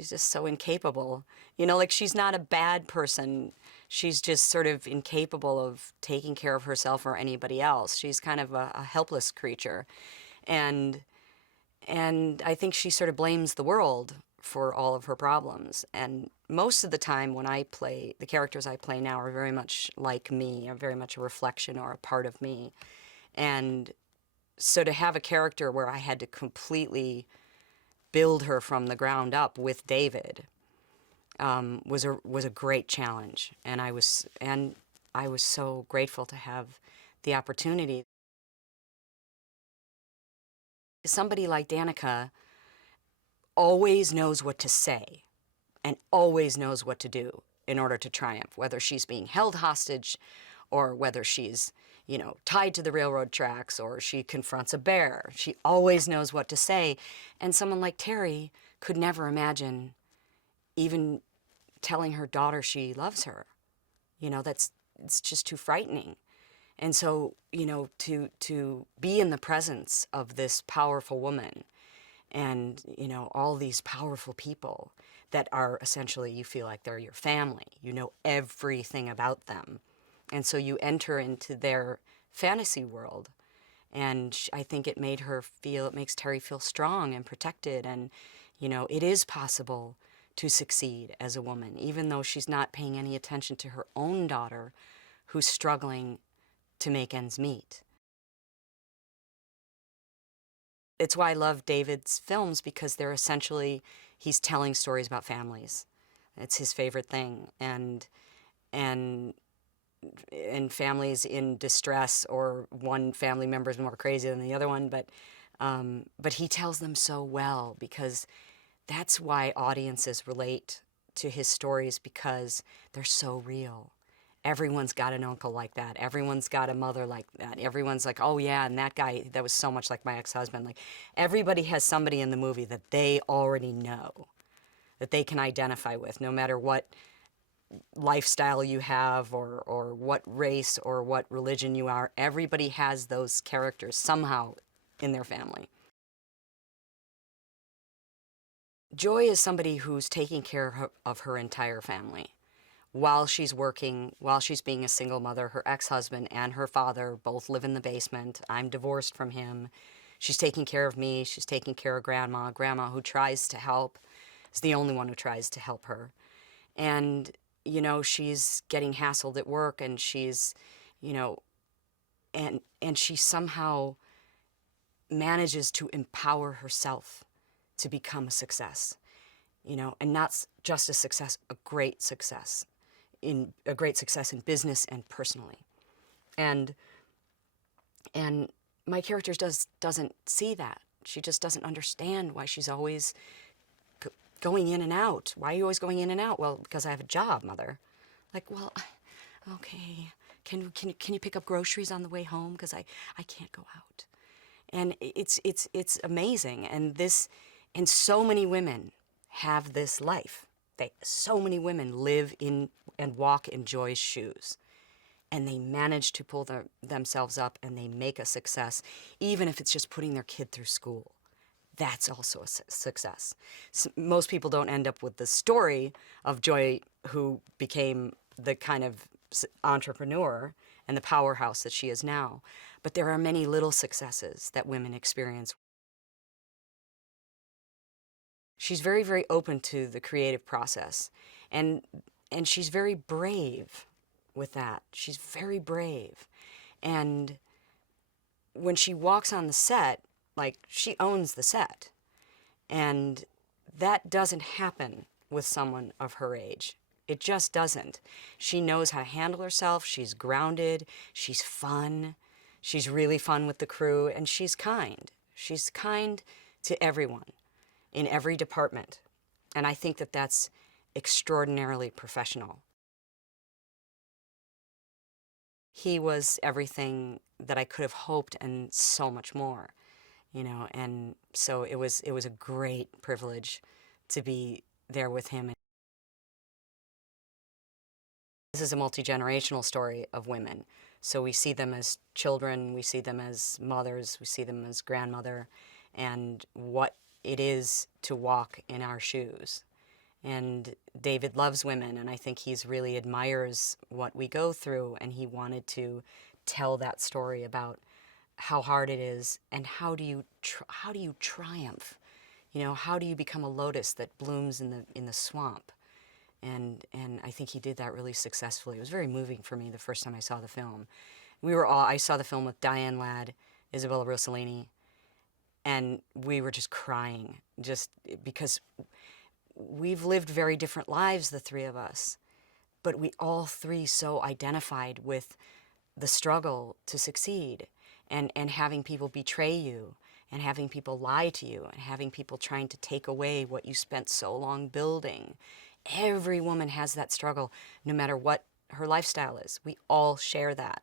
she's just so incapable. You know, like she's not a bad person. She's just sort of incapable of taking care of herself or anybody else. She's kind of a helpless creature. And I think she sort of blames the world for all of her problems. And most of the time when I play, the characters I play now are very much like me, are very much a reflection or a part of me. And so to have a character where I had to completely build her from the ground up with David was a great challenge. And I was so grateful to have the opportunity. Somebody like Danica always knows what to say and always knows what to do in order to triumph, whether she's being held hostage or whether she's, you know, tied to the railroad tracks or she confronts a bear. She always knows what to say. And someone like Terry could never imagine even telling her daughter she loves her. You know, it's just too frightening. And so, you know, to be in the presence of this powerful woman and, you know, all these powerful people that are essentially, you feel like they're your family. You know everything about them. And so you enter into their fantasy world. And I think it makes Terry feel strong and protected. And, you know, it is possible to succeed as a woman, even though she's not paying any attention to her own daughter who's struggling to make ends meet. It's why I love David's films, because they're essentially, he's telling stories about families. It's his favorite thing. And families in distress, or one family member is more crazy than the other one, but he tells them so well, because that's why audiences relate to his stories, because they're so real. Everyone's got an uncle like that. Everyone's got a mother like that. Everyone's like, oh yeah, and that guy, that was so much like my ex-husband. Like, everybody has somebody in the movie that they already know, that they can identify with, no matter what lifestyle you have or what race or what religion you are. Everybody has those characters somehow in their family. Joy is somebody who's taking care of her entire family. While she's working, while she's being a single mother, her ex-husband and her father both live in the basement. I'm divorced from him. She's taking care of me. She's taking care of Grandma. Grandma, who tries to help, is the only one who tries to help her. And, you know, she's getting hassled at work, and she's, you know, and she somehow manages to empower herself to become a success, you know, and not just a success, a great success in business and personally. And my character doesn't see that. She just doesn't understand why she's always going in and out. Why are you always going in and out? Well, because I have a job, Mother. Like, well, okay. Can you pick up groceries on the way home? Because I can't go out. And it's amazing. And so many women have this life. So many women live in and walk in Joy's shoes. And they manage to pull themselves up, and they make a success, even if it's just putting their kid through school. That's also a success. Most people don't end up with the story of Joy, who became the kind of entrepreneur and the powerhouse that she is now. But there are many little successes that women experience. She's very, very open to the creative process, and she's very brave with that. She's very brave. And when she walks on the set, like, she owns the set. And that doesn't happen with someone of her age. It just doesn't. She knows how to handle herself. She's grounded. She's fun. She's really fun with the crew, and she's kind. She's kind to everyone in every department. And I think that that's extraordinarily professional. He was everything that I could have hoped, and so much more, you know, and so it was a great privilege to be there with him. This is a multi-generational story of women. So we see them as children, we see them as mothers, we see them as grandmother, and what it is to walk in our shoes. And David loves women, and I think he's really admires what we go through, and he wanted to tell that story about how hard it is and how do you triumph. You know, how do you become a lotus that blooms in the swamp? And I think he did that really successfully. It was very moving for me the first time I saw the film. I saw the film with Diane Ladd, Isabella Rossellini, and we were just crying, just because we've lived very different lives, the three of us, but we all three so identified with the struggle to succeed, and having people betray you, and having people lie to you, and having people trying to take away what you spent so long building. Every woman has that struggle, no matter what her lifestyle is. We all share that.